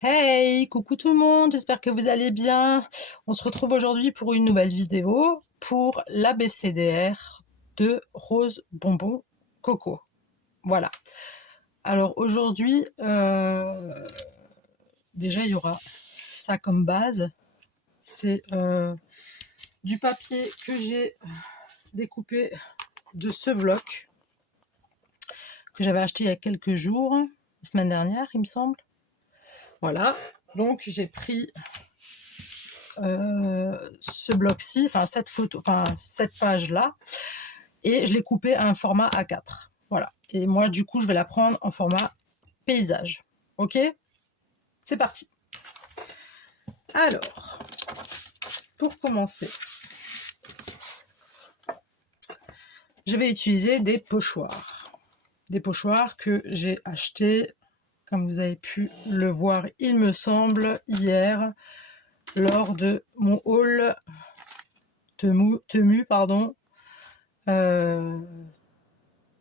Hey, coucou tout le monde, j'espère que vous allez bien. On se retrouve aujourd'hui pour une nouvelle vidéo pour l'ABCDR de Rose Bonbon Coco. Voilà. Alors aujourd'hui, déjà il y aura ça comme base. C'est du papier que j'ai découpé de ce bloc que j'avais acheté il y a quelques jours, la semaine dernière il me semble. Voilà, donc j'ai pris ce bloc-ci, enfin cette photo, enfin cette page-là, et je l'ai coupé à un format A4. Voilà. Et moi, du coup, je vais la prendre en format paysage. Ok? C'est parti. Alors, pour commencer, je vais utiliser des pochoirs. Des pochoirs que j'ai achetés, comme vous avez pu le voir, il me semble, hier, lors de mon haul Temu, pardon.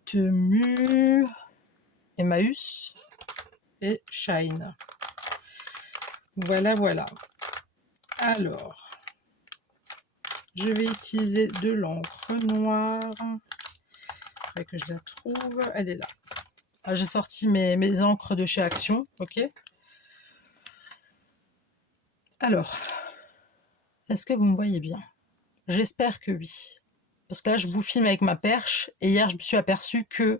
Temu, Emmaüs et Shine. Voilà, voilà. Alors, je vais utiliser de l'encre noire. Il que je la trouve. Elle est là. Ah, j'ai sorti mes encres de chez Action. Ok. Alors, est-ce que vous me voyez bien? J'espère que oui. Parce que là, je vous filme avec ma perche. Et hier, je me suis aperçue que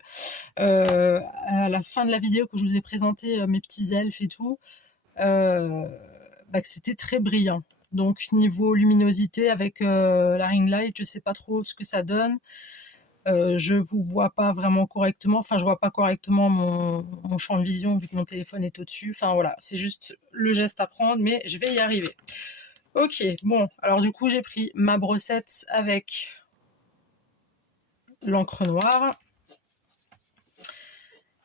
à la fin de la vidéo que je vous ai présenté mes petits elfes et tout, que c'était très brillant. Donc niveau luminosité avec la ring light, je sais pas trop ce que ça donne. Je vous vois pas vraiment correctement, enfin je vois pas correctement mon champ de vision vu que mon téléphone est au-dessus. Enfin voilà, c'est juste le geste à prendre, mais je vais y arriver. Ok, bon, alors du coup j'ai pris ma brossette avec l'encre noire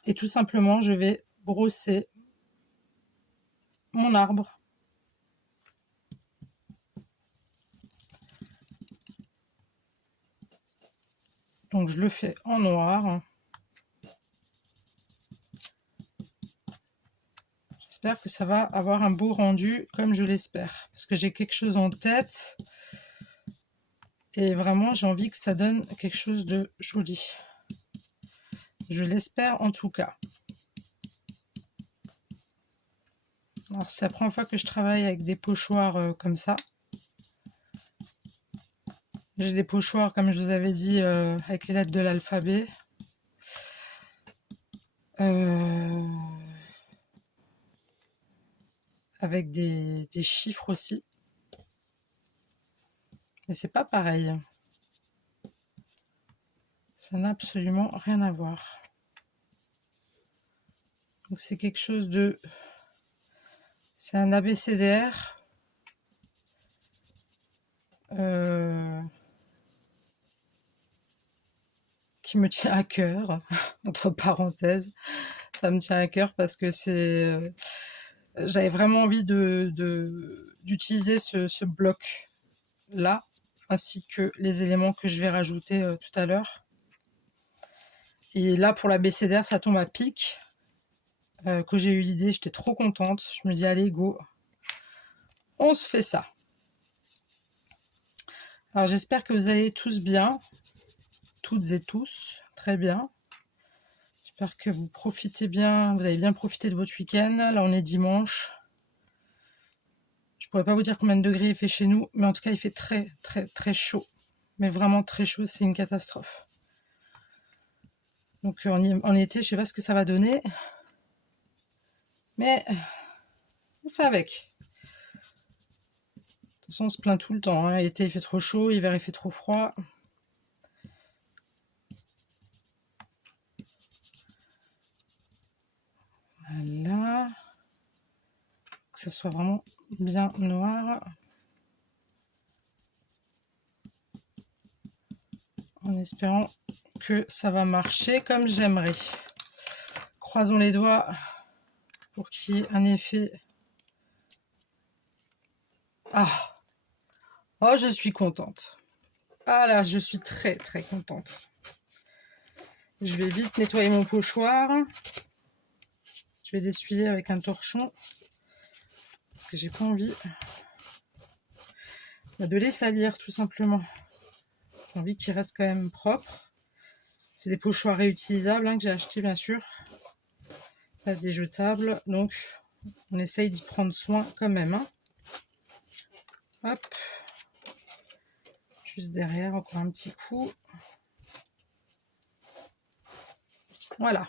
et tout simplement je vais brosser mon arbre. Donc je le fais en noir. J'espère que ça va avoir un beau rendu comme je l'espère. Parce que j'ai quelque chose en tête. Et vraiment, j'ai envie que ça donne quelque chose de joli. Je l'espère en tout cas. Alors, c'est la première fois que je travaille avec des pochoirs comme ça. J'ai des pochoirs, comme je vous avais dit, avec les lettres de l'alphabet. Avec des chiffres aussi. Mais c'est pas pareil. Ça n'a absolument rien à voir. Donc c'est quelque chose de... C'est un ABCDR. Qui me tient à cœur, entre parenthèses. Ça me tient à cœur parce que c'est... j'avais vraiment envie d'utiliser ce bloc-là, ainsi que les éléments que je vais rajouter tout à l'heure. Et là, pour la BCDR, ça tombe à pic. Que j'ai eu l'idée, j'étais trop contente. Je me dis, allez, go, on se fait ça. Alors, j'espère que vous allez tous bien, toutes et tous, très bien. J'espère que vous profitez bien, vous avez bien profité de votre week-end. Là, on est dimanche. Je pourrais pas vous dire combien de degrés il fait chez nous, mais en tout cas, il fait très, très, très chaud. Mais vraiment très chaud, c'est une catastrophe. Donc, en été, je sais pas ce que ça va donner. Mais, on fait avec. De toute façon, on se plaint tout le temps. Hein. L'été, il fait trop chaud. L'hiver, il fait trop froid. Voilà. Que ça soit vraiment bien noir. En espérant que ça va marcher comme j'aimerais. Croisons les doigts pour qu'il y ait un effet. Ah! Oh, je suis contente. Ah là, je suis très très contente. Je vais vite nettoyer mon pochoir. Je vais l'essuyer avec un torchon. que j'ai pas envie de les salir, tout simplement. J'ai envie qu'ils restent quand même propres. C'est des pochoirs réutilisables hein, que j'ai acheté bien sûr. Pas des jetables, donc on essaye d'y prendre soin quand même. Hein. Hop. Juste derrière, encore un petit coup. Voilà.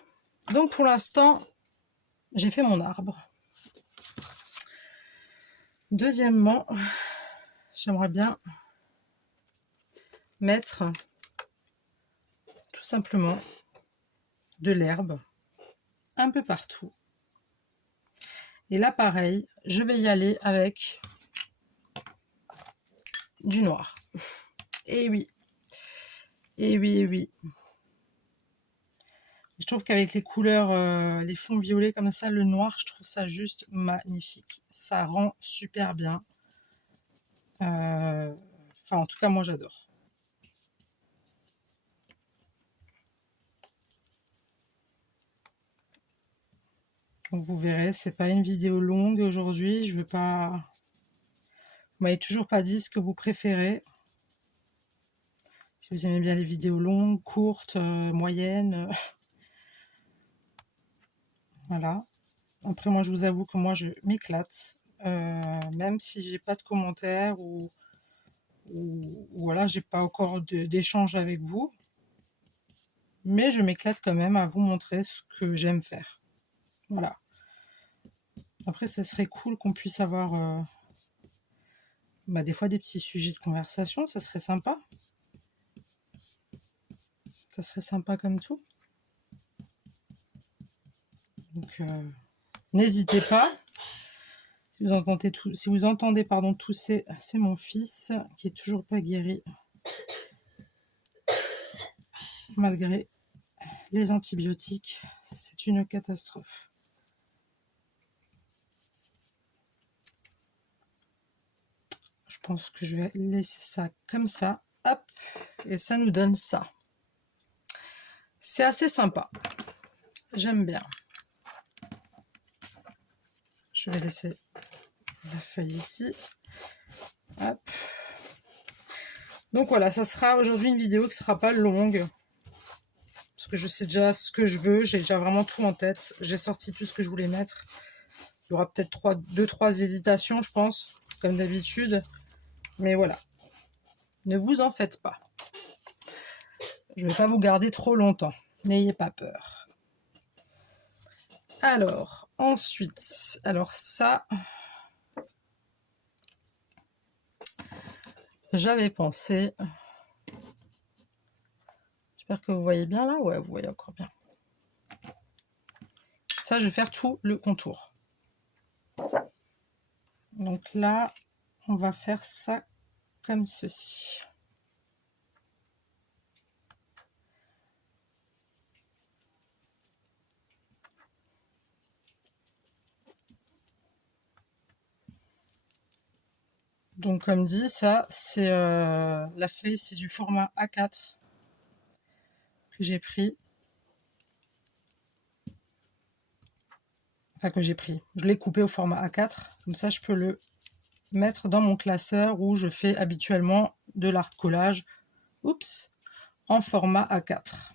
Donc pour l'instant, j'ai fait mon arbre. Deuxièmement, j'aimerais bien mettre tout simplement de l'herbe un peu partout. Et là, pareil, je vais y aller avec du noir. Et oui. Et oui, et oui. Je trouve qu'avec les couleurs, les fonds violets comme ça, le noir, je trouve ça juste magnifique. Ça rend super bien. Enfin, en tout cas, moi, j'adore. Donc, vous verrez, c'est pas une vidéo longue aujourd'hui. Je veux pas... Vous m'avez toujours pas dit ce que vous préférez. Si vous aimez bien les vidéos longues, courtes, moyennes. Voilà. Après, moi, je vous avoue que moi, je m'éclate. Même si j'ai pas de commentaires ou voilà, j'ai pas encore d'échange avec vous. Mais je m'éclate quand même à vous montrer ce que j'aime faire. Voilà. Après, ça serait cool qu'on puisse avoir des fois des petits sujets de conversation. Ça serait sympa. Ça serait sympa comme tout. Donc, n'hésitez pas. Si vous entendez pardon, tousser, c'est mon fils qui est toujours pas guéri. Malgré les antibiotiques. C'est une catastrophe. Je pense que je vais laisser ça comme ça. Hop. Et ça nous donne ça. C'est assez sympa. J'aime bien. Je vais laisser la feuille ici. Hop. Donc voilà, ça sera aujourd'hui une vidéo qui ne sera pas longue. Parce que je sais déjà ce que je veux. J'ai déjà vraiment tout en tête. J'ai sorti tout ce que je voulais mettre. Il y aura peut-être 2-3 hésitations, je pense, comme d'habitude. Mais voilà. Ne vous en faites pas. Je ne vais pas vous garder trop longtemps. N'ayez pas peur. Alors, ensuite, alors ça, j'avais pensé... J'espère que vous voyez bien là. Ouais, vous voyez encore bien. Ça, je vais faire tout le contour. Donc là, on va faire ça comme ceci. Donc comme dit, ça, c'est la feuille, c'est du format A4 que j'ai pris. Enfin, que j'ai pris. Je l'ai coupé au format A4. Comme ça, je peux le mettre dans mon classeur où je fais habituellement de l'art collage. Oups, en format A4.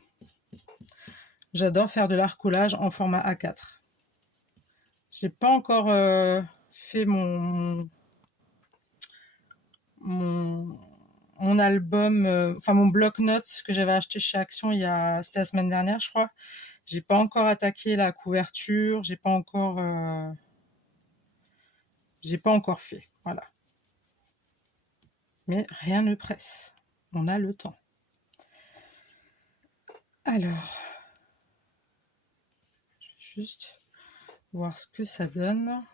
J'adore faire de l'art collage en format A4. J'ai pas encore fait mon album, enfin mon bloc-notes que j'avais acheté chez Action c'était la semaine dernière, je crois. J'ai pas encore attaqué la couverture, j'ai pas encore fait, voilà. Mais rien ne presse, on a le temps. Alors, je vais juste voir ce que ça donne.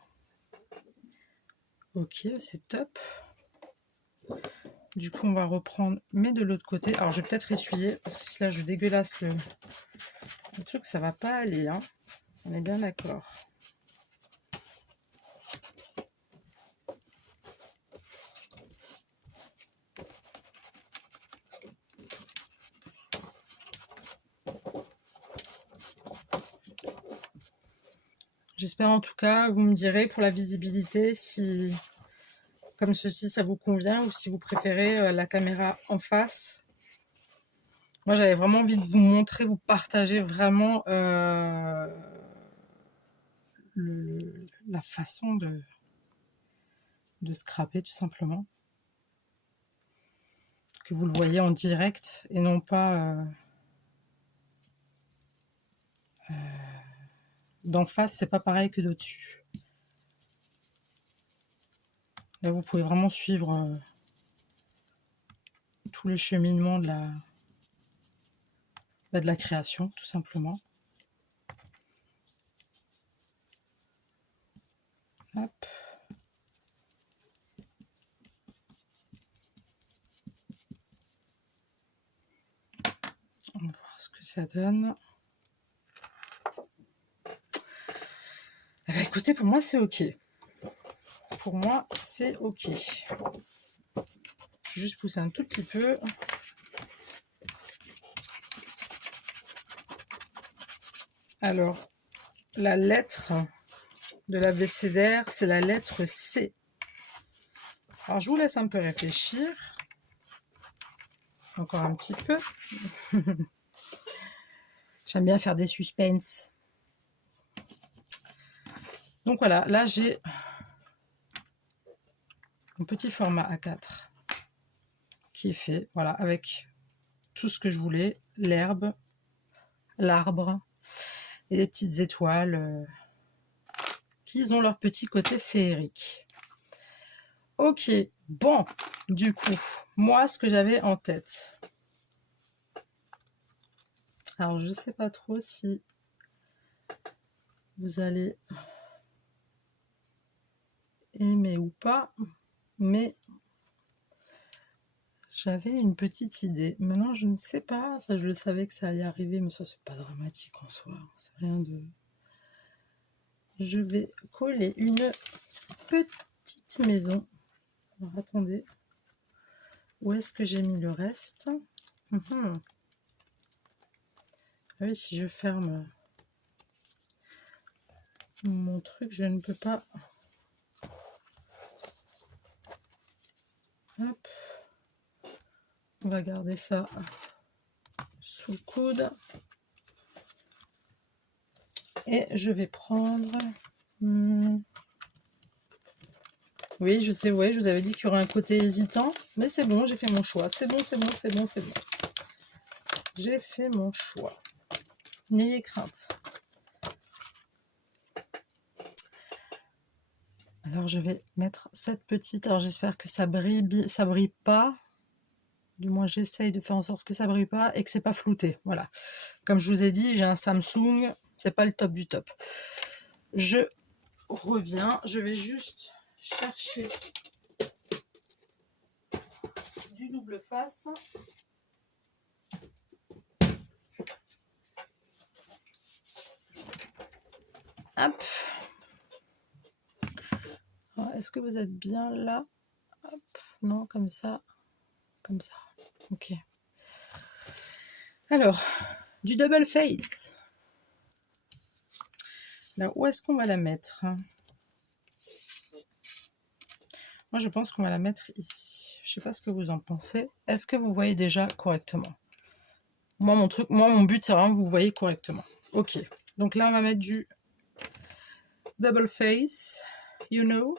Ok, c'est top. Du coup, on va reprendre, mais de l'autre côté. Alors, je vais peut-être essuyer, parce que si là, je dégueulasse le truc, ça va pas aller. Hein. On est bien d'accord. J'espère en tout cas, vous me direz pour la visibilité si, comme ceci, ça vous convient ou si vous préférez la caméra en face. Moi, j'avais vraiment envie de vous montrer, vous partager vraiment la façon de scraper, tout simplement. Que vous le voyez en direct et non pas d'en face, c'est pas pareil que d'au-dessus. Là, vous pouvez vraiment suivre tout le cheminement de la création, tout simplement. Hop. On va voir ce que ça donne. Eh bien, écoutez, pour moi, c'est OK. Pour moi, c'est OK. Juste pousser un tout petit peu. Alors, la lettre de l'abécédaire, c'est la lettre C. Alors, je vous laisse un peu réfléchir. Encore un petit peu. J'aime bien faire des suspens. Donc voilà, là j'ai un petit format A4 qui est fait, voilà, avec tout ce que je voulais, l'herbe, l'arbre et les petites étoiles qui ont leur petit côté féerique. Ok, bon, du coup, moi ce que j'avais en tête. Alors je sais pas trop si vous allez aimer ou pas, mais j'avais une petite idée. Maintenant, je ne sais pas, ça je le savais que ça allait arriver, mais ça c'est pas dramatique en soi, c'est rien de... Je vais coller une petite maison. Alors attendez, où est-ce que j'ai mis le reste? Ah oui, si je ferme mon truc, je ne peux pas... Hop. On va garder ça sous le coude. Et je vais prendre... Oui, je sais, ouais, je vous avais dit qu'il y aurait un côté hésitant, mais c'est bon, j'ai fait mon choix. C'est bon, c'est bon, c'est bon, c'est bon. J'ai fait mon choix. N'ayez crainte. Alors, je vais mettre cette petite... Alors, j'espère que ça brille pas. Du moins, j'essaye de faire en sorte que ça brille pas et que c'est pas flouté. Voilà. Comme je vous ai dit, j'ai un Samsung. C'est pas le top du top. Je reviens. Je vais juste chercher du double face. Hop. Est-ce que vous êtes bien là? Hop. Non, comme ça. Comme ça. Ok. Alors, du double face. Là, où est-ce qu'on va la mettre? Moi, je pense qu'on va la mettre ici. Je sais pas ce que vous en pensez. Est-ce que vous voyez déjà correctement? Moi, mon but, c'est vraiment que vous voyez correctement. Ok. Donc là, on va mettre du double face, you know.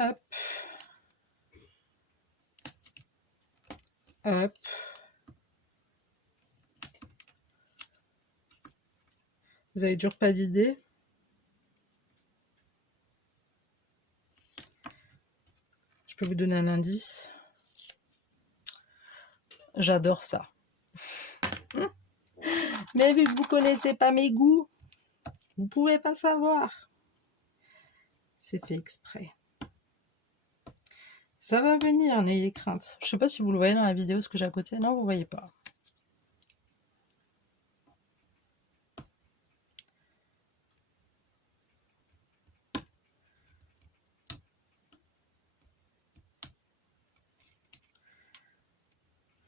Hop. Hop. Vous avez toujours pas d'idée? Je peux vous donner un indice. J'adore ça. Mais vu que vous connaissez pas mes goûts, vous pouvez pas savoir. C'est fait exprès. Ça va venir, n'ayez crainte. Je sais pas si vous le voyez dans la vidéo, ce que j'ai à côté. Non, vous voyez pas.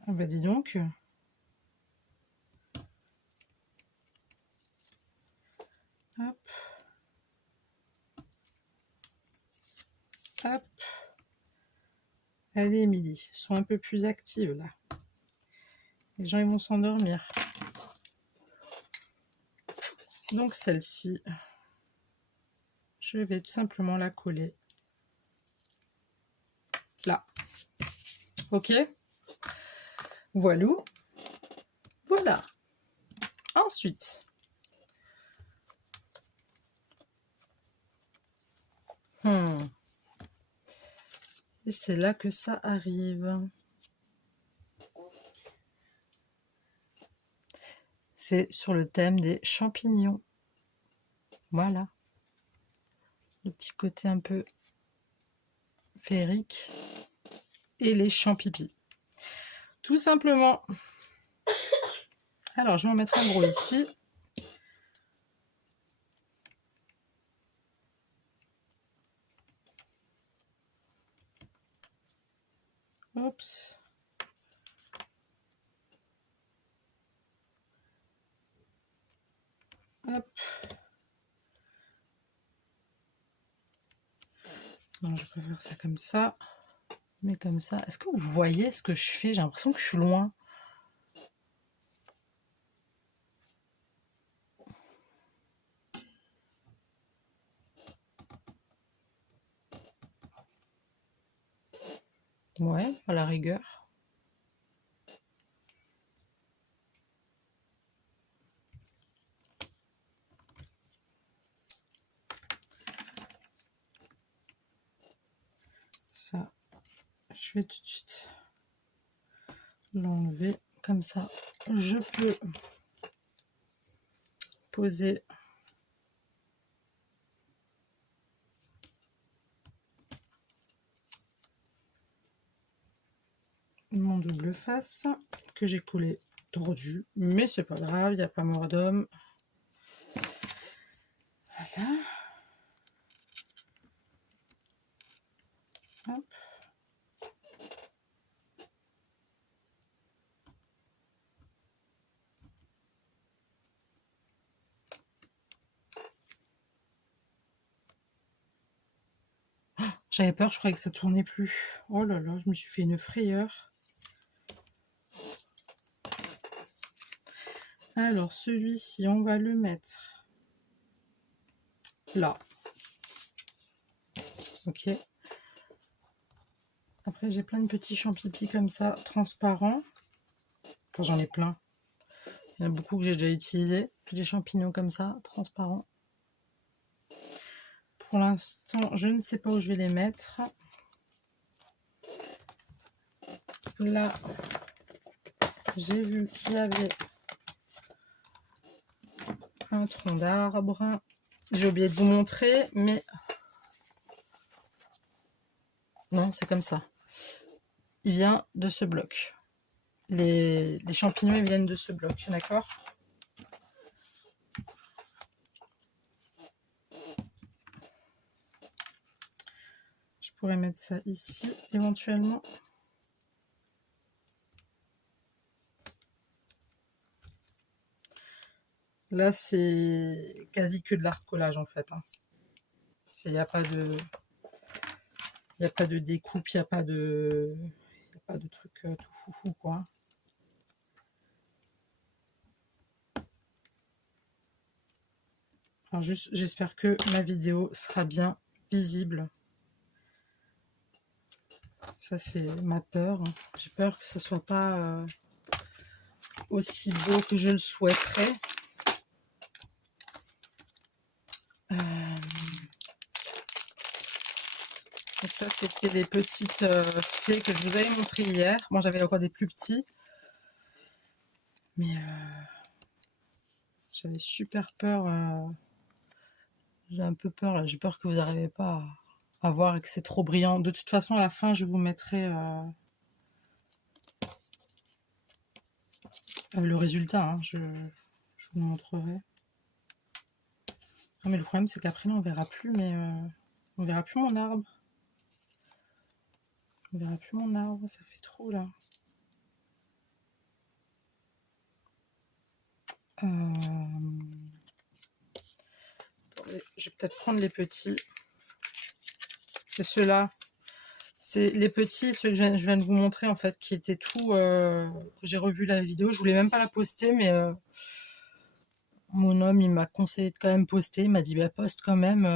Ah bah dis donc. Hop. Hop. Allez, Émilie, sois un peu plus active là. Les gens ils vont s'endormir. Donc celle-ci, je vais tout simplement la coller là. Ok? Voilou. Voilà. Ensuite, et c'est là que ça arrive. C'est sur le thème des champignons. Voilà. Le petit côté un peu féerique. Et les champipis. Tout simplement. Alors, je vais en mettre un gros ici. Oups. Hop. Non, je préfère ça comme ça. Mais comme ça. Est-ce que vous voyez ce que je fais? J'ai l'impression que je suis loin. Ouais, à la rigueur. Ça, je vais tout de suite l'enlever. Comme ça, je peux poser mon double face que j'ai coulé tordu, mais c'est pas grave, il n'y a pas mort d'homme. Voilà. Hop. J'avais peur, je croyais que ça tournait plus. Oh là là, je me suis fait une frayeur. Alors, celui-ci, on va le mettre là. Ok. Après, j'ai plein de petits champipis comme ça, transparents. Enfin, j'en ai plein. Il y en a beaucoup que j'ai déjà utilisés. Des champignons comme ça, transparents. Pour l'instant, je ne sais pas où je vais les mettre. Là, j'ai vu qu'il y avait un tronc d'arbre. J'ai oublié de vous montrer, mais... Non, c'est comme ça. Il vient de ce bloc. Les champignons, ils viennent de ce bloc, d'accord? Je pourrais mettre ça ici, éventuellement. Là, c'est quasi que de l'arc-collage, en fait. Il n'y a pas de... Il n'y a pas de découpe, il n'y a pas de... Il n'y a pas de truc tout foufou, quoi. Alors juste, j'espère que ma vidéo sera bien visible. Ça, c'est ma peur. J'ai peur que ça soit pas aussi beau que je le souhaiterais. Donc ça, c'était les petites fées que je vous avais montrées hier. Moi, j'avais encore des plus petits. Mais j'avais super peur. J'ai un peu peur là. J'ai peur que vous n'arrivez pas à voir et que c'est trop brillant. De toute façon, à la fin, je vous mettrai le résultat. Hein. Je vous montrerai. Non, mais le problème, c'est qu'après, là, on verra plus. Mais on verra plus mon arbre. On verra plus mon arbre. Ça fait trop là. Je vais peut-être prendre les petits. C'est ceux-là. C'est les petits, ceux que je viens de vous montrer, en fait, qui étaient tout... j'ai revu la vidéo, je voulais même pas la poster, mais mon homme, il m'a conseillé de quand même poster. Il m'a dit, bah, poste quand même.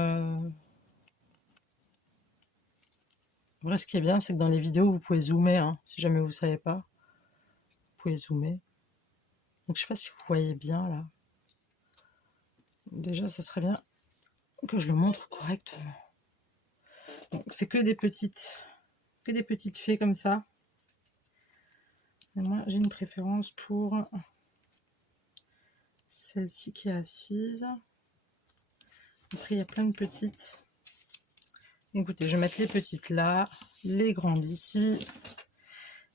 En vrai, ce qui est bien, c'est que dans les vidéos, vous pouvez zoomer, hein, si jamais vous savez pas. Vous pouvez zoomer. Donc, je sais pas si vous voyez bien, là. Déjà, ça serait bien que je le montre correctement. Donc, c'est que des petites fées comme ça. Et moi, j'ai une préférence pour celle-ci qui est assise. Après, il y a plein de petites. Écoutez, je vais mettre les petites là, les grandes ici,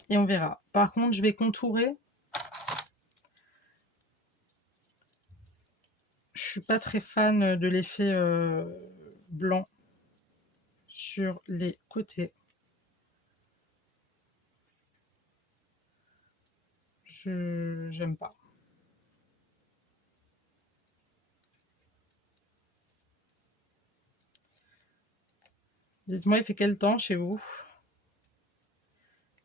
et on verra. Par contre, je vais contourer. Je suis pas très fan de l'effet blanc sur les côtés. J'aime pas. Dites-moi, il fait quel temps chez vous?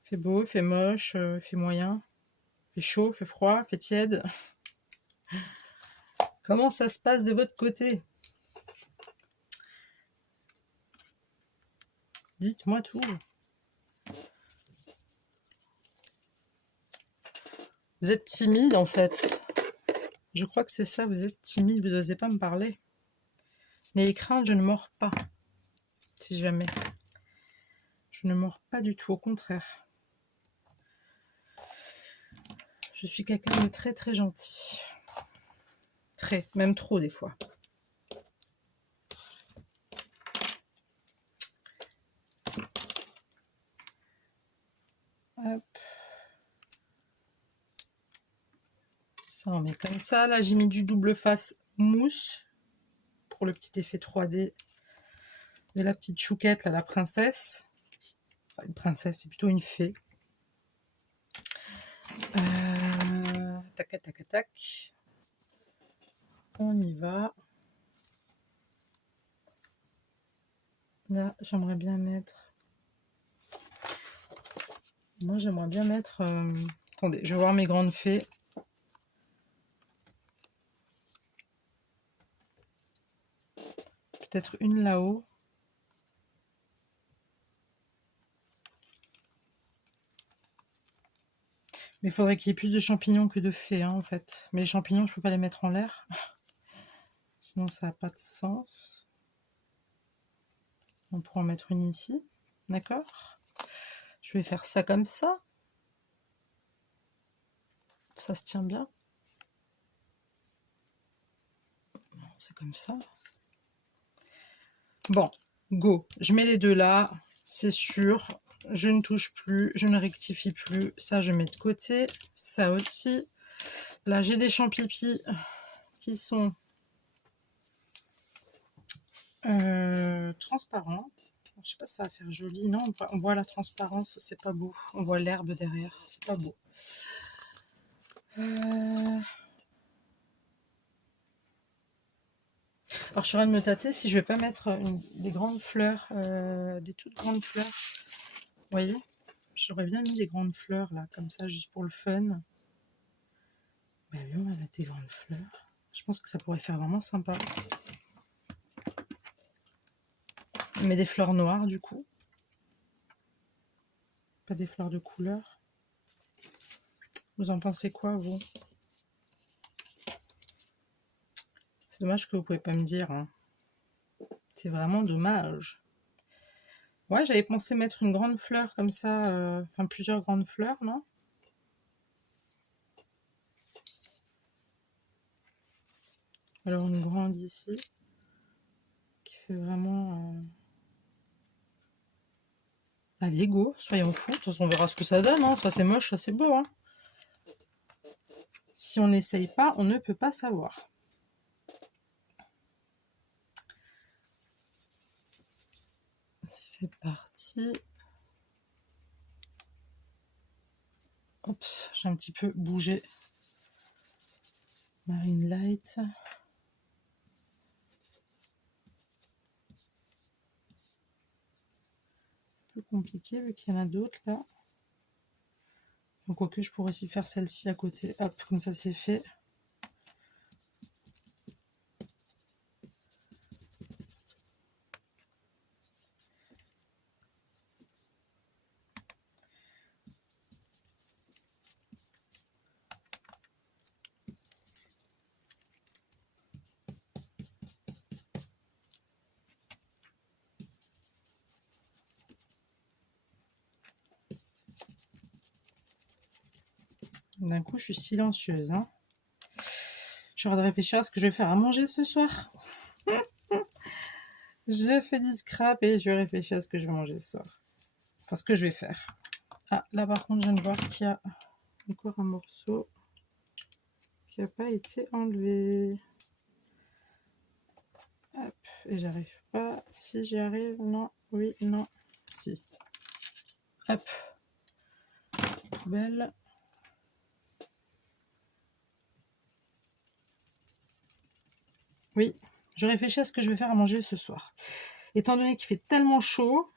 Il fait beau, il fait moche, il fait moyen, il fait chaud, il fait froid, il fait tiède. Comment ça se passe de votre côté? Dites-moi tout. Vous êtes timide en fait. Je crois que c'est ça, vous êtes timide, vous n'osez pas me parler. N'ayez crainte, je ne mords pas. Si jamais. Je ne mords pas du tout, au contraire. Je suis quelqu'un de très très gentil. Très, même trop des fois. Hop. Ça, on met comme ça. Là, j'ai mis du double face mousse pour le petit effet 3D de la petite chouquette, là, la princesse. Enfin, une princesse, c'est plutôt une fée. Tac, tac, tac. On y va. Là, j'aimerais bien mettre... Moi, j'aimerais bien mettre... Attendez, je vais voir mes grandes fées. Peut-être une là-haut. Mais il faudrait qu'il y ait plus de champignons que de fées, hein, en fait. Mais les champignons, je peux pas les mettre en l'air. Sinon, ça n'a pas de sens. On pourra en mettre une ici. D'accord? Je vais faire ça comme ça. Ça se tient bien. C'est comme ça. Bon, go. Je mets les deux là. C'est sûr. Je ne touche plus. Je ne rectifie plus. Ça, je mets de côté. Ça aussi. Là, j'ai des champipis qui sont transparents. Je sais pas si ça va faire joli. Non, on voit la transparence. C'est pas beau. On voit l'herbe derrière. C'est pas beau. Alors, je suis en train de me tâter si je vais pas mettre des grandes fleurs, des toutes grandes fleurs. Vous voyez? J'aurais bien mis des grandes fleurs, là, comme ça, juste pour le fun. Bah oui, on va mettre des grandes fleurs. Je pense que ça pourrait faire vraiment sympa. Mais des fleurs noires, du coup. Pas des fleurs de couleur. Vous en pensez quoi, vous? C'est dommage que vous pouvez pas me dire. Hein. C'est vraiment dommage. Ouais, j'avais pensé mettre une grande fleur comme ça. Enfin, plusieurs grandes fleurs, non? Alors, une grande ici. Qui fait vraiment... Allez, go, soyons fous. De toute façon, on verra ce que ça donne. Hein. Soit c'est moche, soit c'est beau. Hein. Si on n'essaye pas, on ne peut pas savoir. C'est parti. Oups, j'ai un petit peu bougé. Marine Light. compliqué vu qu'il y en a d'autres là. Donc, quoique je pourrais aussi faire celle-ci à côté. Hop, comme ça c'est fait. D'un coup, je suis silencieuse. Hein. Je suis en train de réfléchir à ce que je vais faire à manger ce soir. Je fais du scrap et je réfléchis à ce que je vais manger ce soir. Enfin, ce que je vais faire. Ah, là par contre, je viens de voir qu'il y a encore un morceau qui n'a pas été enlevé. Hop, et j'arrive pas. Si j'y arrive, non, oui, non, si. Hop, poubelle. Oui, je réfléchis à ce que je vais faire à manger ce soir. Étant donné qu'il fait tellement chaud,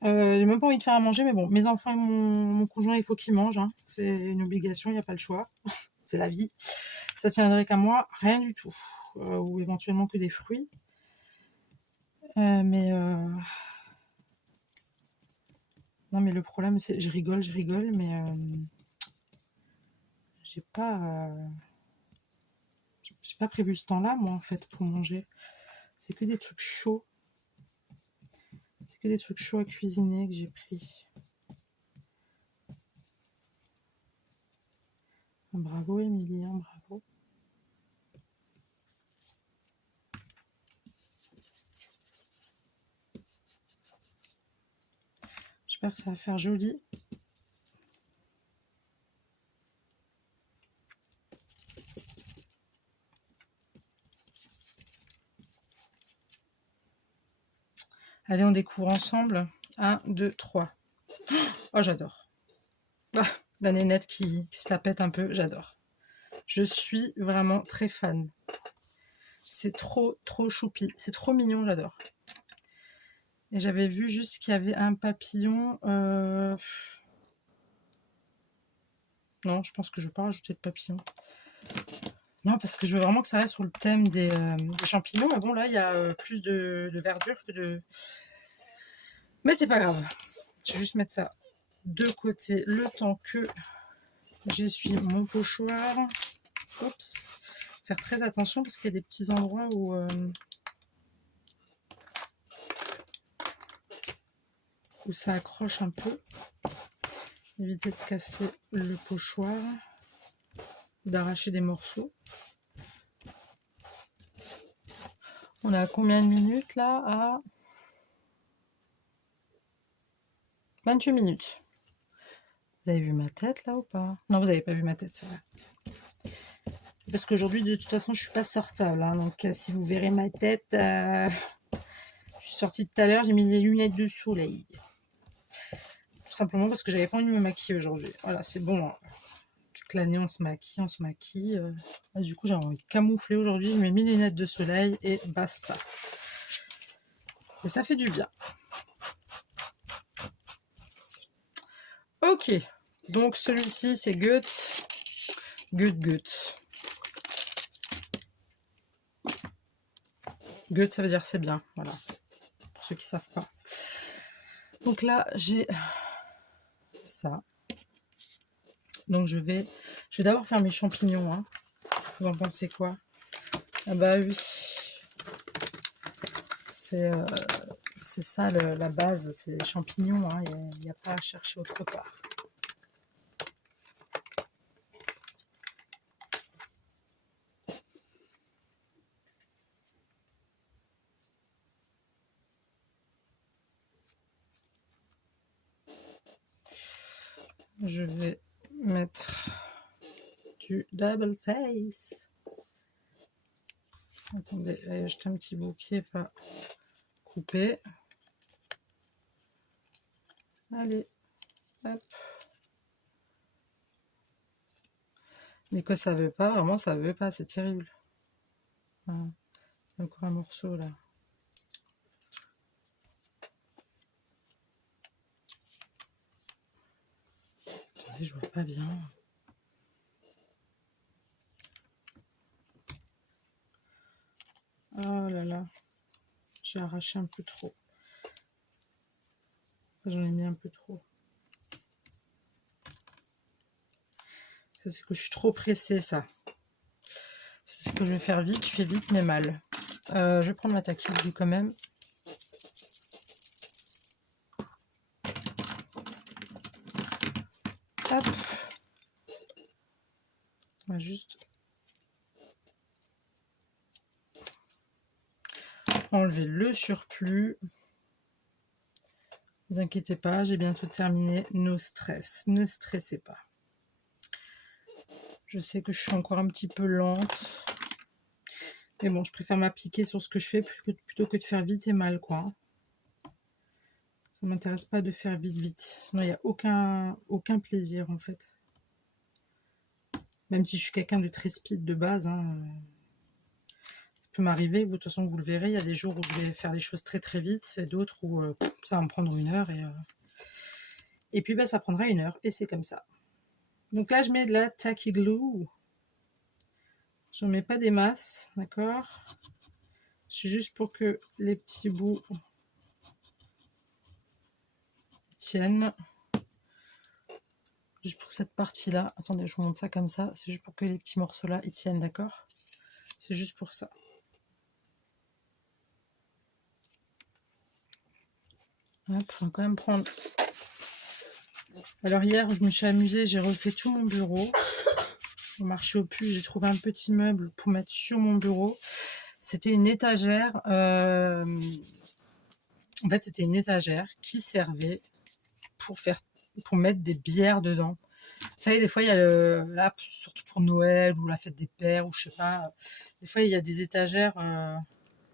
j'ai même pas envie de faire à manger, mais bon, mes enfants et mon conjoint, il faut qu'ils mangent. Hein. C'est une obligation, il n'y a pas le choix. C'est la vie. Ça tiendrait qu'à moi, rien du tout. Ou éventuellement que des fruits. Mais non, mais le problème, c'est je rigole, mais j'ai pas prévu ce temps-là, moi, en fait, pour manger. C'est que des trucs chauds. C'est que des trucs chauds à cuisiner que j'ai pris. Bravo, Émilie, hein, bravo. J'espère que ça va faire joli. Allez, on découvre ensemble. 1, 2, 3. Oh, j'adore. Ah, la nénette qui se la pète un peu, j'adore. Je suis vraiment très fan. C'est trop, trop choupi. C'est trop mignon, j'adore. Et j'avais vu juste qu'il y avait un papillon. Non, je pense que je ne vais pas rajouter de papillon. Non, parce que je veux vraiment que ça reste sur le thème des champignons. Mais bon, là, il y a plus de verdure que de... Mais c'est pas grave. Je vais juste mettre ça de côté le temps que j'essuie mon pochoir. Oups. Faire très attention parce qu'il y a des petits endroits où ça accroche un peu. Éviter de casser le pochoir, d'arracher des morceaux. On a combien de minutes là? À 28 minutes. Vous avez vu ma tête là ou pas? Non, vous n'avez pas vu ma tête, ça va. Parce qu'aujourd'hui, de toute façon, je suis pas sortable. Hein, donc, si vous verrez ma tête, je suis sortie tout à l'heure, j'ai mis des lunettes de soleil. Tout simplement parce que j'avais pas envie de me maquiller aujourd'hui. Voilà, c'est bon. Hein. Toute l'année, on se maquille. Du coup, j'ai envie de camoufler aujourd'hui. Je mets mes lunettes de soleil et basta. Et ça fait du bien. Ok. Donc, celui-ci, c'est Gut. Gut. Gut, ça veut dire c'est bien. Voilà. Pour ceux qui ne savent pas. Donc là, j'ai ça. Donc, je vais d'abord faire mes champignons. Hein. Vous en pensez quoi? Ah bah oui. C'est ça la base, c'est les champignons. Hein. Il n'y a pas à chercher autre part. Je vais mettre du double face. Attendez, allez, jeter un petit bouquet pas coupé. Allez, hop. Mais quoi, ça veut pas, vraiment, ça veut pas, c'est terrible. Voilà. Encore un morceau là. Attendez, je vois pas bien. Oh là là, j'ai arraché un peu trop. J'en ai mis un peu trop. Ça, c'est que je suis trop pressée, ça. C'est ce que je vais faire vite, je fais vite mais mal. Je vais prendre ma taquille quand même. Hop. On va juste enlever le surplus. Ne vous inquiétez pas, j'ai bientôt terminé. No stress, ne stressez pas. Je sais que je suis encore un petit peu lente. Mais bon, je préfère m'appliquer sur ce que je fais plutôt que de faire vite et mal, quoi. Ça m'intéresse pas de faire vite. Sinon, il n'y a aucun plaisir, en fait. Même si je suis quelqu'un de très speed de base, hein, ça peut m'arriver. De toute façon, vous le verrez, il y a des jours où je vais faire les choses très très vite et d'autres où ça va me prendre 1 heure. Et puis, ça prendra 1 heure et c'est comme ça. Donc là, je mets de la tacky glue. Je n'en mets pas des masses, d'accord? C'est juste pour que les petits bouts tiennent. Juste pour cette partie-là. Attendez, je vous montre ça comme ça. C'est juste pour que les petits morceaux-là, ils tiennent, d'accord? C'est juste pour ça. Hop, on va quand même prendre... Alors hier, je me suis amusée, j'ai refait tout mon bureau. Au marché aux puces, j'ai trouvé un petit meuble pour mettre sur mon bureau. C'était une étagère. En fait, c'était une étagère qui servait pour mettre des bières dedans. Vous savez, des fois, il y a là, surtout pour Noël ou la fête des pères ou je sais pas, des fois, il y a des étagères,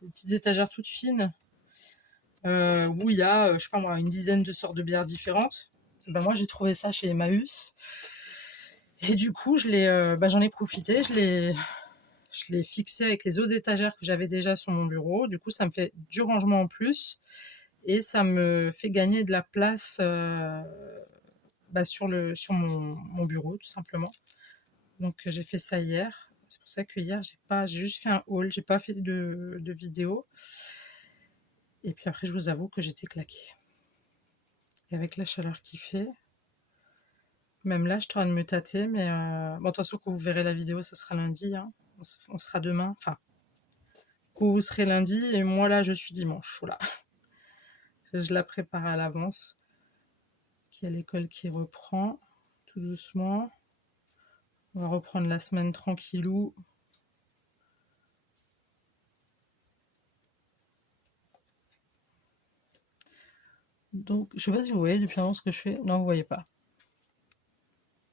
des petites étagères toutes fines où il y a, je sais pas moi, une dizaine de sortes de bières différentes. Moi, j'ai trouvé ça chez Emmaüs. Et du coup, j'en ai profité, je l'ai fixé avec les autres étagères que j'avais déjà sur mon bureau. Du coup, ça me fait du rangement en plus et ça me fait gagner de la place sur mon bureau, tout simplement. Donc, j'ai fait ça hier. C'est pour ça que hier, j'ai juste fait un haul, j'ai pas fait de vidéo. Et puis après, je vous avoue que j'étais claquée. Et avec la chaleur qu'il fait, même là, je suis en train de me tâter, mais bon, de toute façon, quand vous verrez la vidéo, ça sera lundi. Hein. On sera demain. Enfin, quand vous serez lundi, et moi là, je suis dimanche. Voilà. Je la prépare à l'avance. Il y a l'école qui reprend tout doucement. On va reprendre la semaine tranquillou. Donc, je sais pas si vous voyez depuis avant ce que je fais. Non, vous voyez pas.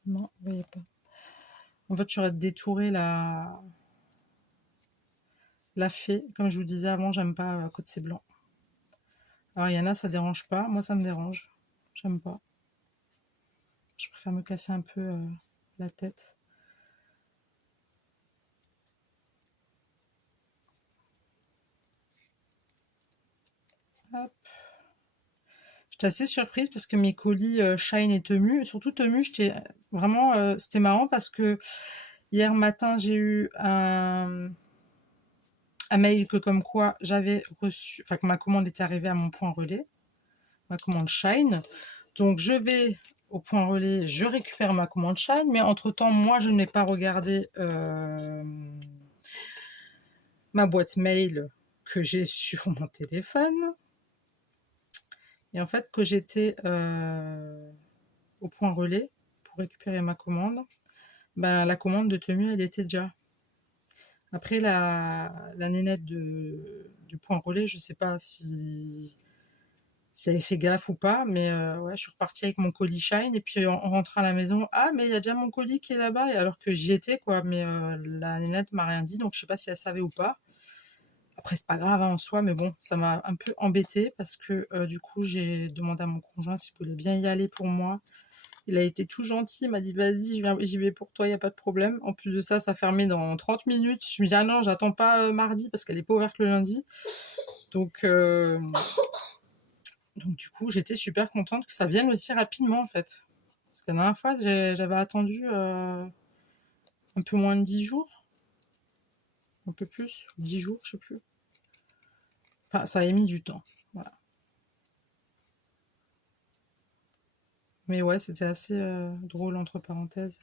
Non, vous voyez pas. En fait, j'aurais détouré la fée. Comme je vous disais avant, j'aime pas quand c'est blanc. Alors, il y en a, ça dérange pas. Moi, ça me dérange. J'aime pas. Je préfère me casser un peu la tête. Hop. J'étais assez surprise parce que mes colis Shine et Temu, surtout Temu, j'étais vraiment, c'était marrant parce que hier matin, j'ai eu un mail que comme quoi j'avais reçu, enfin que ma commande était arrivée à mon point relais, ma commande Shine. Donc je vais au point relais, je récupère ma commande Shine, mais entre-temps, moi, je n'ai pas regardé ma boîte mail que j'ai sur mon téléphone. Et en fait, quand j'étais au point relais pour récupérer ma commande, la commande de Temu, elle était déjà. Après, la nénette du point relais, je sais pas si elle a fait gaffe ou pas, mais ouais, je suis repartie avec mon colis Shine, et puis en rentrant à la maison, ah, mais il y a déjà mon colis qui est là-bas, alors que j'y étais, quoi, mais la nénette m'a rien dit, donc je sais pas si elle savait ou pas. Après, c'est pas grave hein, en soi, mais bon, ça m'a un peu embêtée parce que du coup, j'ai demandé à mon conjoint s'il voulait bien y aller pour moi. Il a été tout gentil, il m'a dit vas-y, j'y vais pour toi, il n'y a pas de problème. En plus de ça, ça fermait dans 30 minutes. Je me dis ah non, j'attends pas mardi parce qu'elle n'est pas ouverte le lundi. Donc du coup, j'étais super contente que ça vienne aussi rapidement en fait. Parce que la dernière fois, j'avais attendu un peu moins de 10 jours, un peu plus, 10 jours, je sais plus. Enfin, ça a mis du temps, voilà. Mais ouais, c'était assez drôle, entre parenthèses.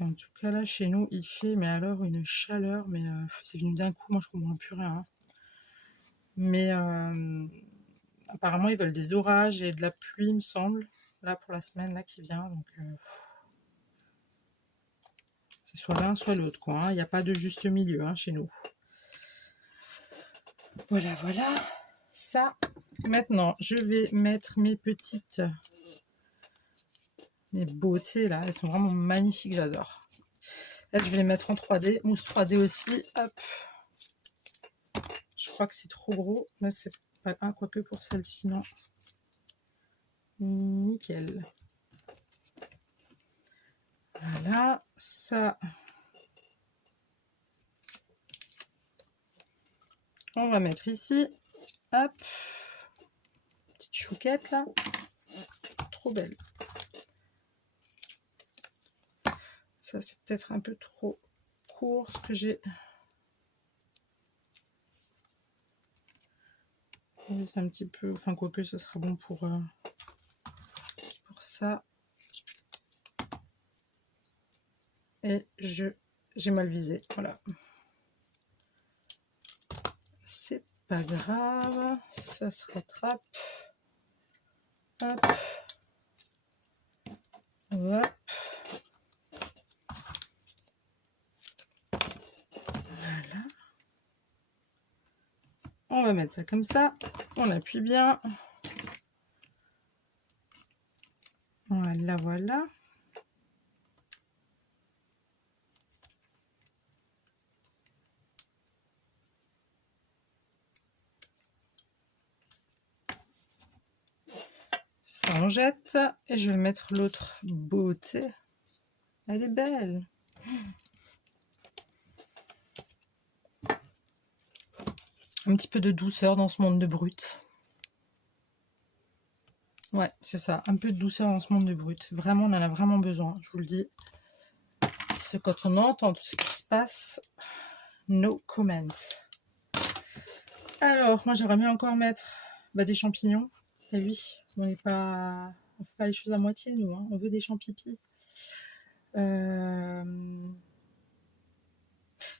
Et en tout cas, là, chez nous, il fait, mais alors, une chaleur, mais c'est venu d'un coup, moi, je comprends plus rien, hein. Mais apparemment, ils veulent des orages et de la pluie, il me semble, là, pour la semaine là qui vient. Donc, c'est soit l'un, soit l'autre, quoi, hein. Il n'y a pas de juste milieu, hein, chez nous. Voilà, voilà. Ça, maintenant, je vais mettre mes petites... Mes beautés, là, elles sont vraiment magnifiques, j'adore. Là, je vais les mettre en 3D, mousse 3D aussi. Hop. Je crois que c'est trop gros. Là, c'est pas un, quoique pour celle-ci, non. Nickel. Voilà, ça. On va mettre ici. Hop. Petite chouquette, là. Trop belle. Ça, c'est peut-être un peu trop court, ce que j'ai. C'est un petit peu... Enfin, quoique, ce sera bon pour ça. Et j'ai mal visé, voilà. C'est pas grave, ça se rattrape. Hop. Hop. Voilà. On va mettre ça comme ça. On appuie bien. Voilà, voilà. Ça, on jette. Et je vais mettre l'autre beauté. Elle est belle. Un petit peu de douceur dans ce monde de brut. Ouais, c'est ça. Un peu de douceur dans ce monde de brut. Vraiment, on en a vraiment besoin, je vous le dis. Parce que quand on entend tout ce qui se passe, no comment. Alors, moi, j'aimerais bien encore mettre des champignons. Et oui, on n'est pas... On fait pas les choses à moitié, nous, hein. On veut des champipis. Je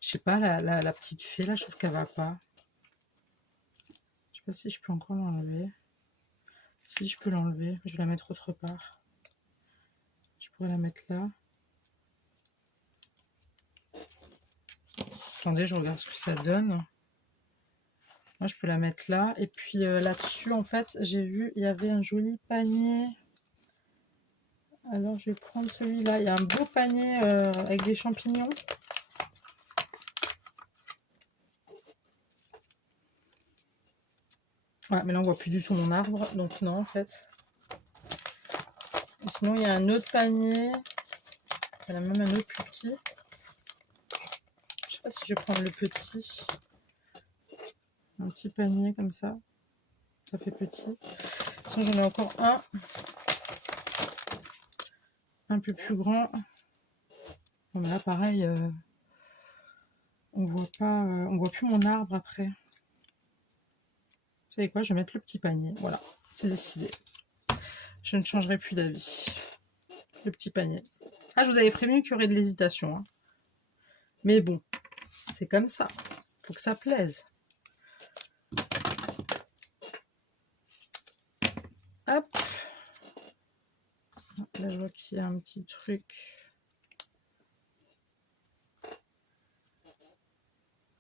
sais pas, la petite fée, là, je trouve qu'elle va pas. Je sais pas si je peux encore l'enlever. Si, je peux l'enlever. Je vais la mettre autre part. Je pourrais la mettre là. Attendez, je regarde ce que ça donne. Moi, je peux la mettre là. Et puis là-dessus, en fait, j'ai vu, il y avait un joli panier. Alors, je vais prendre celui-là. Il y a un beau panier avec des champignons. Ouais, mais là, on voit plus du tout mon arbre. Donc, non, en fait. Et sinon, il y a un autre panier. Il y en a même un autre plus petit. Je sais pas si je vais prendre le petit. Un petit panier comme ça. Ça fait petit. Sinon, j'en ai encore un peu plus grand. Bon, mais là, pareil, on voit pas, on voit plus mon arbre après. Vous savez quoi, je vais mettre le petit panier. Voilà, c'est décidé. Je ne changerai plus d'avis. Le petit panier. Ah, je vous avais prévenu qu'il y aurait de l'hésitation, hein. Mais bon, c'est comme ça. Faut que ça plaise. Hop. Là, je vois qu'il y a un petit truc.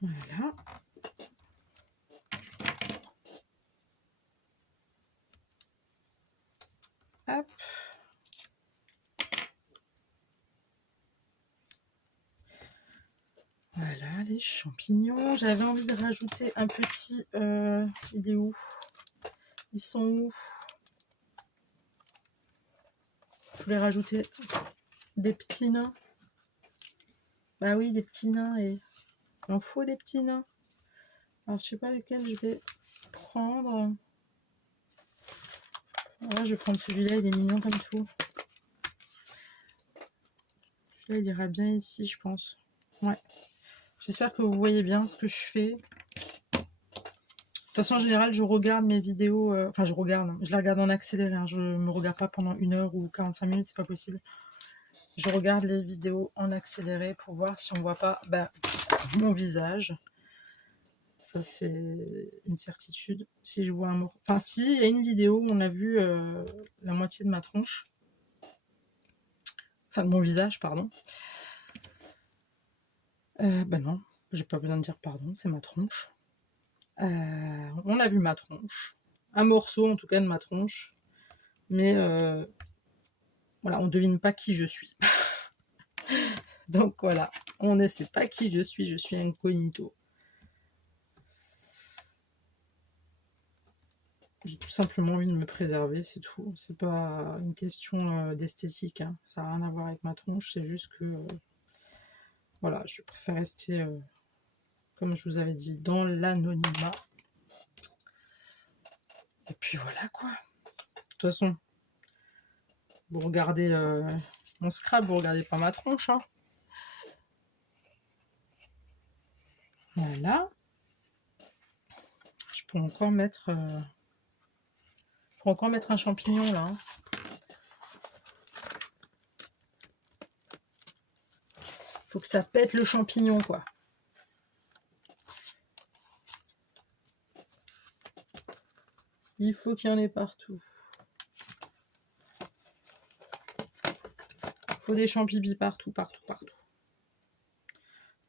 Voilà. Hop. Voilà, les champignons. J'avais envie de rajouter un petit... il est où? Ils sont où? Je voulais rajouter des petits nains. Bah oui, des petits nains. Et il en faut des petits nains. Alors, je sais pas lesquels je vais prendre. Là, je vais prendre celui-là, il est mignon comme tout. Celui-là, il ira bien ici, je pense. Ouais. J'espère que vous voyez bien ce que je fais. De toute façon, en général, je regarde mes vidéos. Enfin, je regarde. Je les regarde en accéléré. Hein. Je me regarde pas pendant 1 heure ou 45 minutes, c'est pas possible. Je regarde les vidéos en accéléré pour voir si on voit pas mon visage. Ça, c'est une certitude. Si je vois un mot. Enfin, si, il y a une vidéo où on a vu la moitié de ma tronche. Enfin, de mon visage, pardon. Non, j'ai pas besoin de dire pardon, c'est ma tronche. On a vu ma tronche. Un morceau, en tout cas, de ma tronche. Mais voilà, on devine pas qui je suis. Donc voilà, on ne sait pas qui je suis incognito. J'ai tout simplement envie de me préserver, c'est tout. C'est pas une question d'esthétique, hein. Ça n'a rien à voir avec ma tronche, c'est juste que voilà, je préfère rester, comme je vous avais dit, dans l'anonymat. Et puis voilà quoi. De toute façon, vous regardez mon scrap, vous regardez pas ma tronche, hein. Voilà. Je peux encore mettre, un champignon là. Hein. Faut que ça pète le champignon, quoi. Il faut qu'il y en ait partout. Il faut des champignons partout.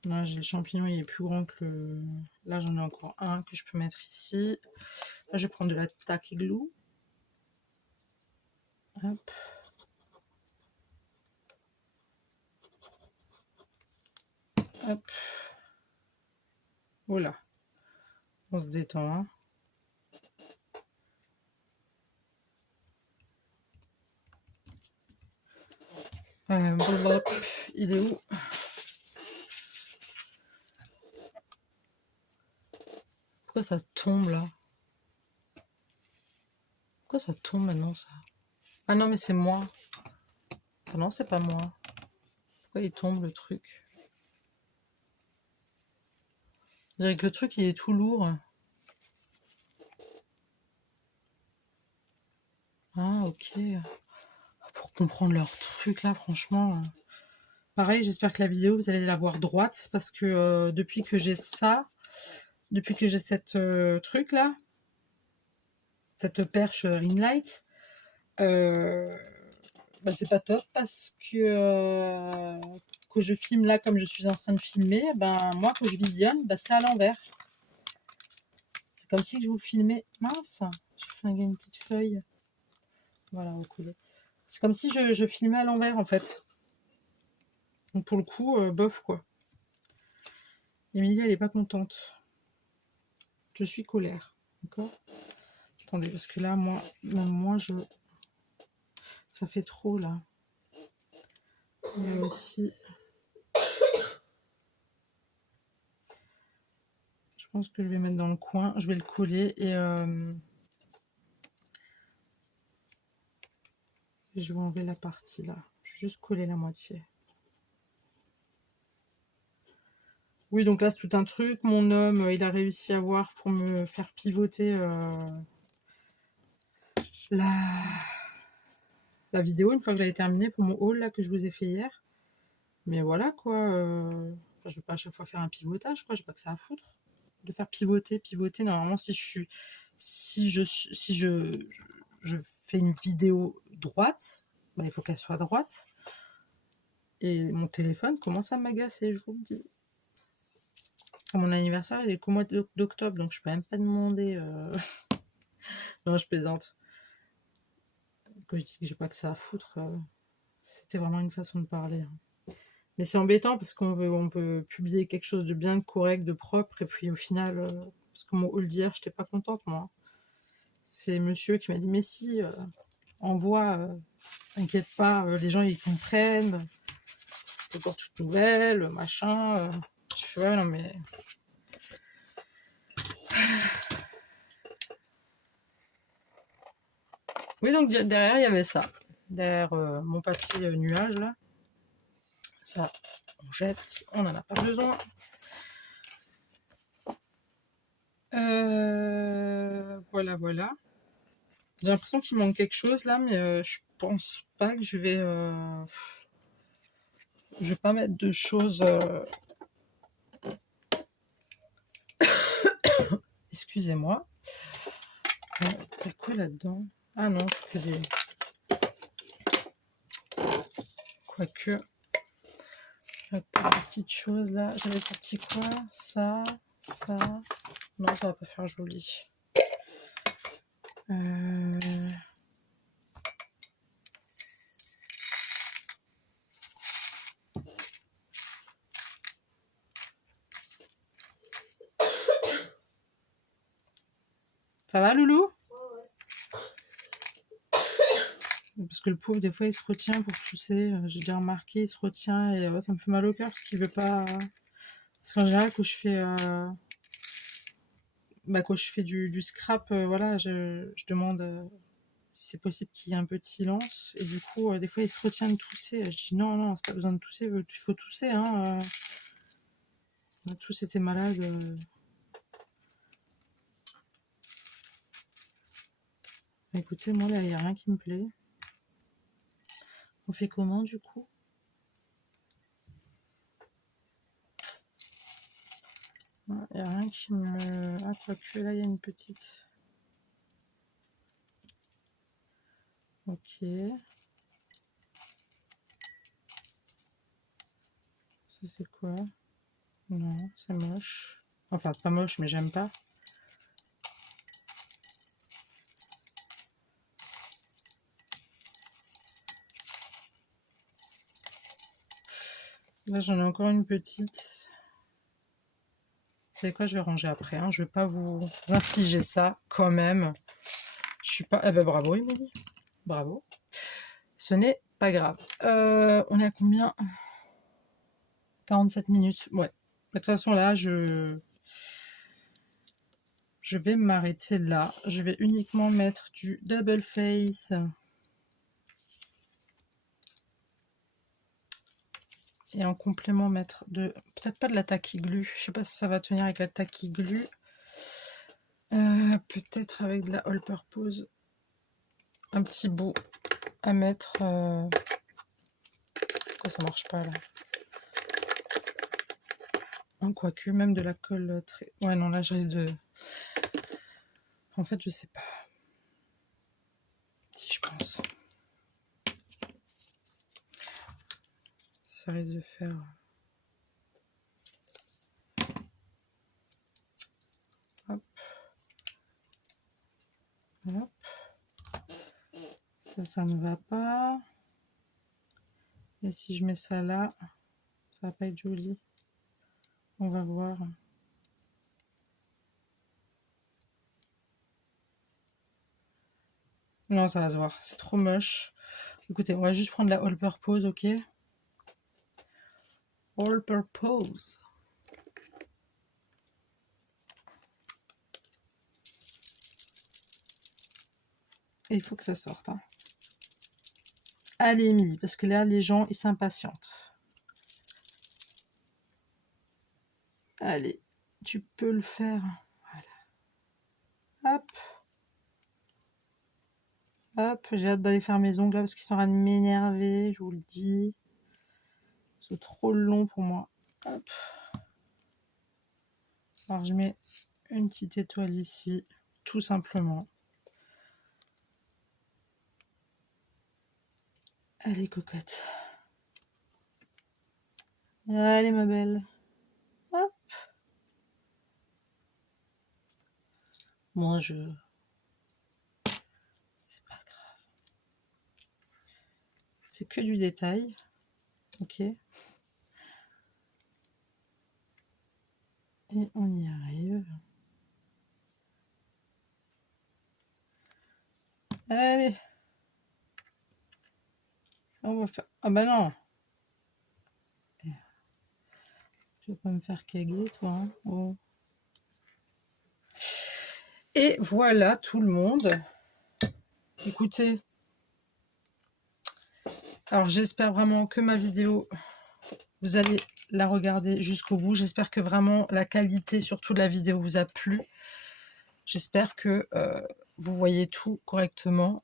Là, j'ai le champignon, il est plus grand que le... Là, j'en ai encore un que je peux mettre ici. Là, je vais prendre de la tacky glue. Hop. Hop. Voilà. On se détend, hein. Il est où? Pourquoi ça tombe là? Pourquoi ça tombe maintenant ça? Ah non mais c'est moi. Ah non c'est pas moi. Pourquoi il tombe le truc? Je dirais que le truc il est tout lourd. Ah ok. Pour comprendre leur truc là franchement. Pareil j'espère que la vidéo vous allez la voir droite parce que depuis que j'ai ça, depuis que j'ai cette truc là, cette perche ring light, c'est pas top parce que je filme là comme je suis en train de filmer, moi que je visionne, c'est à l'envers. C'est comme si je vous filmais. Mince, j'ai flingué une petite feuille. Voilà, recoller. C'est comme si je filmais à l'envers en fait. Donc pour le coup, bof quoi. Emilie, elle est pas contente. Je suis colère. D'accord? Attendez, parce que là, moi, ça fait trop là. Il y a aussi. Je pense que je vais mettre dans le coin. Je vais le coller et je vais enlever la partie là. Je vais juste coller la moitié. Oui, donc là, c'est tout un truc. Mon homme, il a réussi à voir pour me faire pivoter la vidéo une fois que j'avais terminé pour mon haul là que je vous ai fait hier. Mais voilà quoi. Enfin, je vais pas à chaque fois faire un pivotage, quoi. J'ai pas que ça à foutre. De faire pivoter. Normalement, si je fais une vidéo droite, il faut qu'elle soit droite. Et mon téléphone commence à m'agacer, je vous le dis. Mon anniversaire, il est qu'au mois d'octobre, donc je peux même pas demander. Non, je plaisante. Quand je dis que j'ai pas que ça à foutre, c'était vraiment une façon de parler. Hein. Mais c'est embêtant parce qu'on veut publier quelque chose de bien, de correct, de propre, et puis au final, parce que mon haul d'hier, j'étais pas contente, moi. C'est monsieur qui m'a dit, mais si, envoie, t'inquiète pas, les gens ils comprennent, c'est encore toute nouvelle, machin. Je fais, ouais, non mais. Oui, donc derrière, il y avait ça. Derrière mon papier nuage, là. Ça, on jette, on n'en a pas besoin. Voilà, voilà. J'ai l'impression qu'il manque quelque chose là, mais je pense pas que je vais... je vais pas mettre de choses... Excusez-moi. Il y a quoi là-dedans? Ah non, que des... Quoique... Hop, des petites choses là. J'avais sorti quoi? Ça, ça... Non, ça va pas faire joli. Ça va, Loulou? Parce que le pauvre, des fois, il se retient pour tousser. J'ai déjà remarqué, il se retient et ça me fait mal au cœur parce qu'il veut pas... Parce qu'en général, quand je fais... quand je fais du scrap, voilà, je demande si c'est possible qu'il y ait un peu de silence. Et du coup, des fois, il se retient de tousser. Je dis non, non, si t'as besoin de tousser, il faut tousser. Hein, on a tous été malades. Écoutez, moi, là, il n'y a rien qui me plaît. On fait comment, du coup? Il n'y a rien qui me... Ah, quoique, là, il y a une petite... Ok. Ça, c'est quoi? Non, c'est moche. Enfin, c'est pas moche, mais j'aime pas. Là, j'en ai encore une petite. Vous savez quoi, je vais ranger après. Hein. Je vais pas vous infliger ça quand même. Je suis pas... Eh ben bravo, Émilie. Bravo. Ce n'est pas grave. On est à combien? 47 minutes. Ouais. De toute façon, là, je vais m'arrêter là. Je vais uniquement mettre du double face. Et en complément, mettre de... Peut-être pas de la tacky glue. Je sais pas si ça va tenir avec la tacky glue. Peut-être avec de la all purpose. Un petit bout à mettre. Pourquoi ça marche pas là? Quoique, même de la colle très... Ouais, non, là, je risque de... En fait, je sais pas. Si je pense. Ça risque de faire... Hop. Hop. Ça ne va pas. Et si je mets ça là, ça va pas être joli. On va voir. Non, ça va se voir. C'est trop moche. Écoutez, on va juste prendre la all purpose, ok? All purpose. Et il faut que ça sorte. Hein. Allez, Émilie, parce que là, les gens, ils s'impatientent. Allez, tu peux le faire. Voilà. Hop. Hop, j'ai hâte d'aller faire mes ongles là parce qu'ils sont en train de m'énerver, je vous le dis. C'est trop long pour moi. Hop. Alors je mets une petite étoile ici, tout simplement. Allez, cocotte. Allez, ma belle. Hop. Moi, c'est pas grave. C'est que du détail. Ok. Et on y arrive. Allez. On va faire... Ah bah non. Tu vas pas me faire caguer, toi. Hein oh. Et voilà tout le monde. Écoutez, alors j'espère vraiment que ma vidéo, vous allez la regarder jusqu'au bout. J'espère que vraiment la qualité surtout de la vidéo vous a plu. J'espère que vous voyez tout correctement,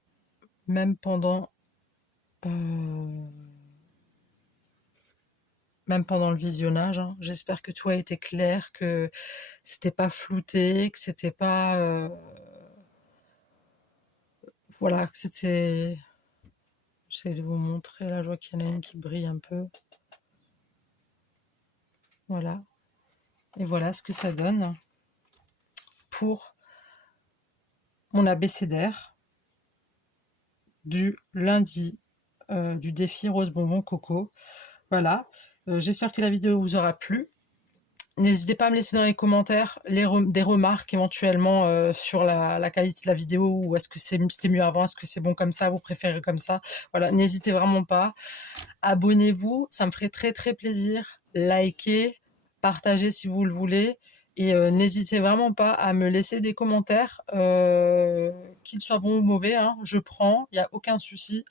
même pendant le visionnage. Hein. J'espère que tout a été clair, que c'était pas flouté, que c'était pas... voilà, que c'était... J'essaie de vous montrer, là je vois qu'il y en a une qui brille un peu. Voilà. Et voilà ce que ça donne pour mon abécédaire du lundi du défi Rose Bonbon Coco. Voilà. J'espère que la vidéo vous aura plu. N'hésitez pas à me laisser dans les commentaires des remarques éventuellement sur la qualité de la vidéo, ou est-ce que c'était mieux avant, est-ce que c'est bon comme ça, vous préférez comme ça. Voilà, n'hésitez vraiment pas. Abonnez-vous, ça me ferait très très plaisir. Likez, partagez si vous le voulez. Et n'hésitez vraiment pas à me laisser des commentaires, qu'ils soient bons ou mauvais, hein, je prends, il n'y a aucun souci.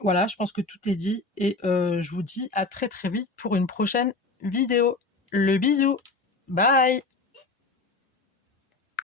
Voilà, je pense que tout est dit et je vous dis à très très vite pour une prochaine vidéo. Le bisou, bye.